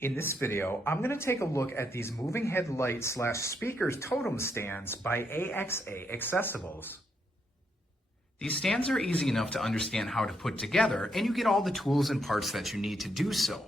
In this video, I'm going to take a look at these moving head light / speakers totem stands by AXA AXCESSABLES. These stands are easy enough to understand how to put together, and you get all the tools and parts that you need to do so.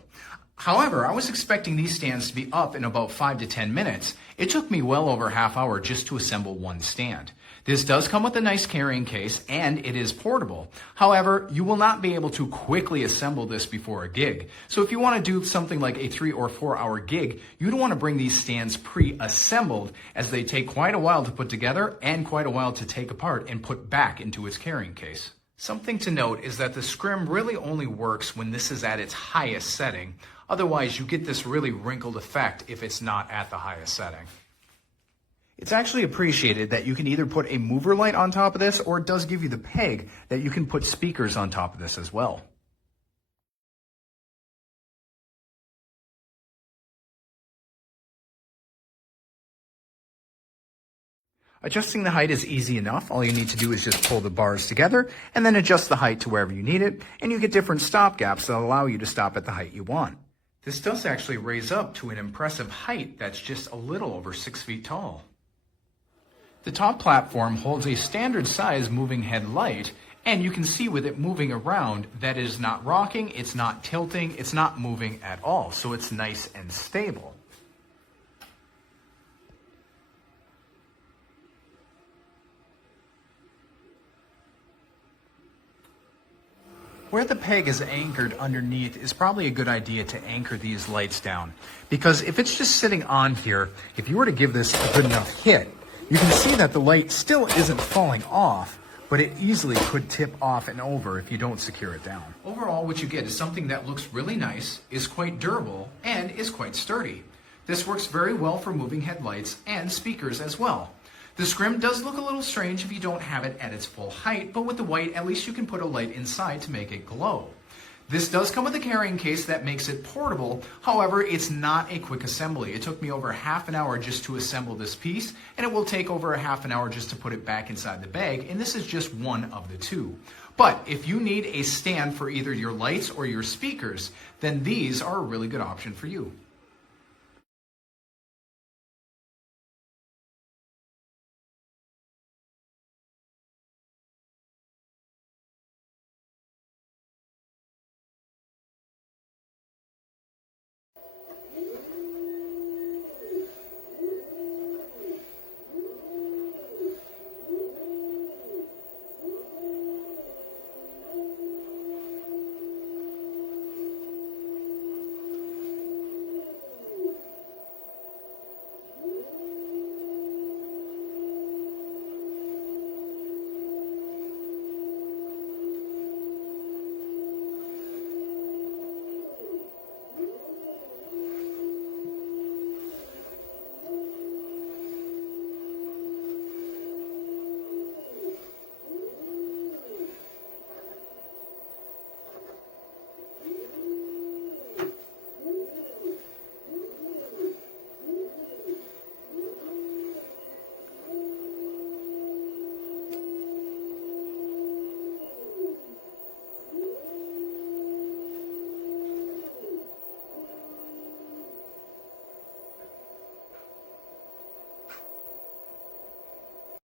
However, I was expecting these stands to be up in about 5 to 10 minutes. It took me well over half hour just to assemble one stand. This does come with a nice carrying case and it is portable. However, you will not be able to quickly assemble this before a gig. So if you want to do something like a 3 or 4 hour gig, you don't want to bring these stands pre-assembled, as they take quite a while to put together and quite a while to take apart and put back into its carrying case. Something to note is that the scrim really only works when this is at its highest setting. Otherwise, you get this really wrinkled effect if it's not at the highest setting. It's actually appreciated that you can either put a mover light on top of this, or it does give you the peg that you can put speakers on top of this as well. Adjusting the height is easy enough. All you need to do is just pull the bars together and then adjust the height to wherever you need it, and you get different stop gaps that allow you to stop at the height you want. This does actually raise up to an impressive height that's just a little over 6 feet tall. The top platform holds a standard size moving head light, and you can see with it moving around that it is not rocking, it's not tilting, it's not moving at all, so it's nice and stable. Where the peg is anchored underneath is probably a good idea to anchor these lights down, because if it's just sitting on here, if you were to give this a good enough hit, you can see that the light still isn't falling off, but it easily could tip off and over if you don't secure it down. Overall, what you get is something that looks really nice, is quite durable, and is quite sturdy. This works very well for moving headlights and speakers as well. The scrim does look a little strange if you don't have it at its full height, but with the white, at least you can put a light inside to make it glow. This does come with a carrying case that makes it portable. However, it's not a quick assembly. It took me over half an hour just to assemble this piece, and it will take over a half an hour just to put it back inside the bag, and this is just one of the two. But if you need a stand for either your lights or your speakers, then these are a really good option for you.